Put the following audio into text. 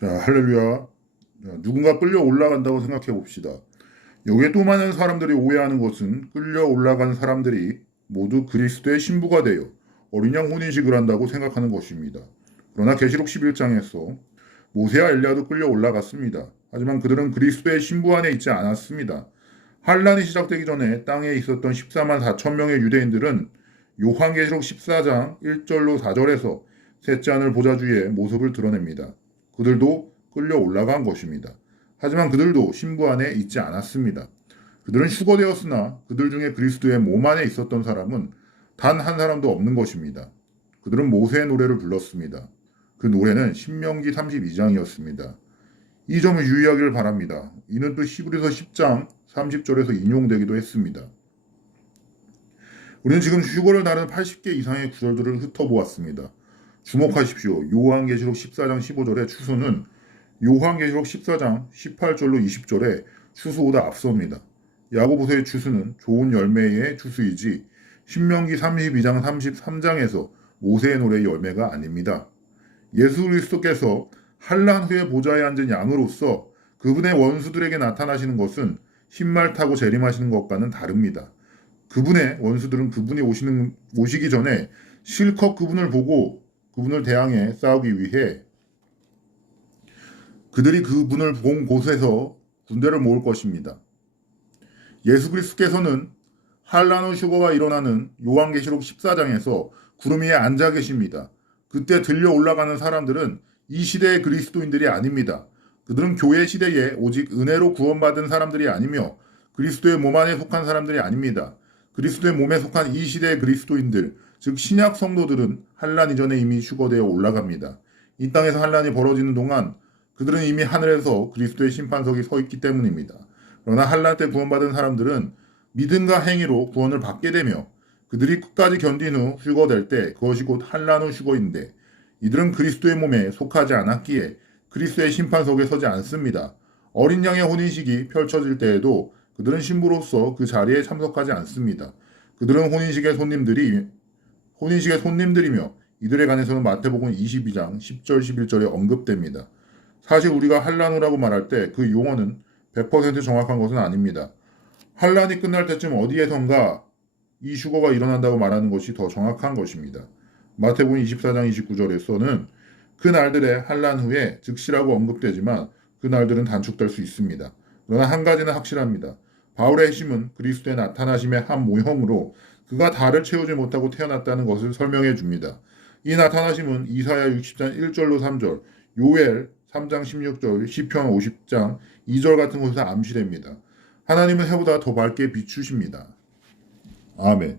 자, 할렐루야. 자, 누군가 끌려 올라간다고 생각해 봅시다. 여기에 또 많은 사람들이 오해하는 것은 끌려 올라간 사람들이 모두 그리스도의 신부가 되어 어린 양 혼인식을 한다고 생각하는 것입니다. 그러나 계시록 11장에서 모세와 엘리야도 끌려 올라갔습니다. 하지만 그들은 그리스도의 신부 안에 있지 않았습니다. 환란이 시작되기 전에 땅에 있었던 14만 4천 명의 유대인들은 요한계시록 14장 1절로 4절에서 셋째 하늘 보좌주의 모습을 드러냅니다. 그들도 끌려 올라간 것입니다. 하지만 그들도 신부 안에 있지 않았습니다. 그들은 휴거되었으나 그들 중에 그리스도의 몸 안에 있었던 사람은 단 한 사람도 없는 것입니다. 그들은 모세의 노래를 불렀습니다. 그 노래는 신명기 32장이었습니다. 이 점을 유의하기를 바랍니다. 이는 또 히브리서 10장 30절에서 인용되기도 했습니다. 우리는 지금 휴거를 다룬 80개 이상의 구절들을 흩어보았습니다. 주목하십시오. 요한계시록 14장 15절의 추수는 요한계시록 14장 18절로 20절에 추수보다 앞섭니다. 야고보서의 추수는 좋은 열매의 추수이지 신명기 32장 33장에서 모세의 노래의 열매가 아닙니다. 예수 그리스도께서 한란 후에 보좌에 앉은 양으로서 그분의 원수들에게 나타나시는 것은 흰말 타고 재림하시는 것과는 다릅니다. 그분의 원수들은 그분이 오시는 오시기 전에 실컷 그분을 보고 그분을 대항해 싸우기 위해 그들이 그분을 본 곳에서 군대를 모을 것입니다. 예수 그리스도께서는 한란 후 휴거가 일어나는 요한계시록 14장에서 구름 위에 앉아 계십니다. 그때 들려 올라가는 사람들은 이 시대의 그리스도인들이 아닙니다. 그들은 교회 시대에 오직 은혜로 구원받은 사람들이 아니며 그리스도의 몸 안에 속한 사람들이 아닙니다. 그리스도의 몸에 속한 이 시대의 그리스도인들, 즉 신약 성도들은 한란 이전에 이미 휴거되어 올라갑니다. 이 땅에서 한란이 벌어지는 동안 그들은 이미 하늘에서 그리스도의 심판석이 서 있기 때문입니다. 그러나 한란 때 구원받은 사람들은 믿음과 행위로 구원을 받게 되며 그들이 끝까지 견딘 후 휴거될 때 그것이 곧 한란 후 휴거인데 이들은 그리스도의 몸에 속하지 않았기에 그리스도의 심판석에 서지 않습니다. 어린 양의 혼인식이 펼쳐질 때에도 그들은 신부로서 그 자리에 참석하지 않습니다. 그들은 혼인식의 손님들이 혼인식의 손님들이며 이들에 관해서는 마태복음 22장 10절 11절에 언급됩니다. 사실 우리가 한란후라고 말할 때 그 용어는 100% 정확한 것은 아닙니다. 한란이 끝날 때쯤 어디에선가 이 휴거가 일어난다고 말하는 것이 더 정확한 것입니다. 마태복음 24장 29절에서는 그 날들의 한란 후에 즉시라고 언급되지만 그 날들은 단축될 수 있습니다. 그러나 한 가지는 확실합니다. 바울의 핵심은 그리스도의 나타나심의 한 모형으로 그가 달을 채우지 못하고 태어났다는 것을 설명해 줍니다. 이 나타나심은 이사야 60장 1절로 3절, 요엘 3장 16절, 시편 50장 2절 같은 곳에서 암시됩니다. 하나님은 해보다 더 밝게 비추십니다. 아멘.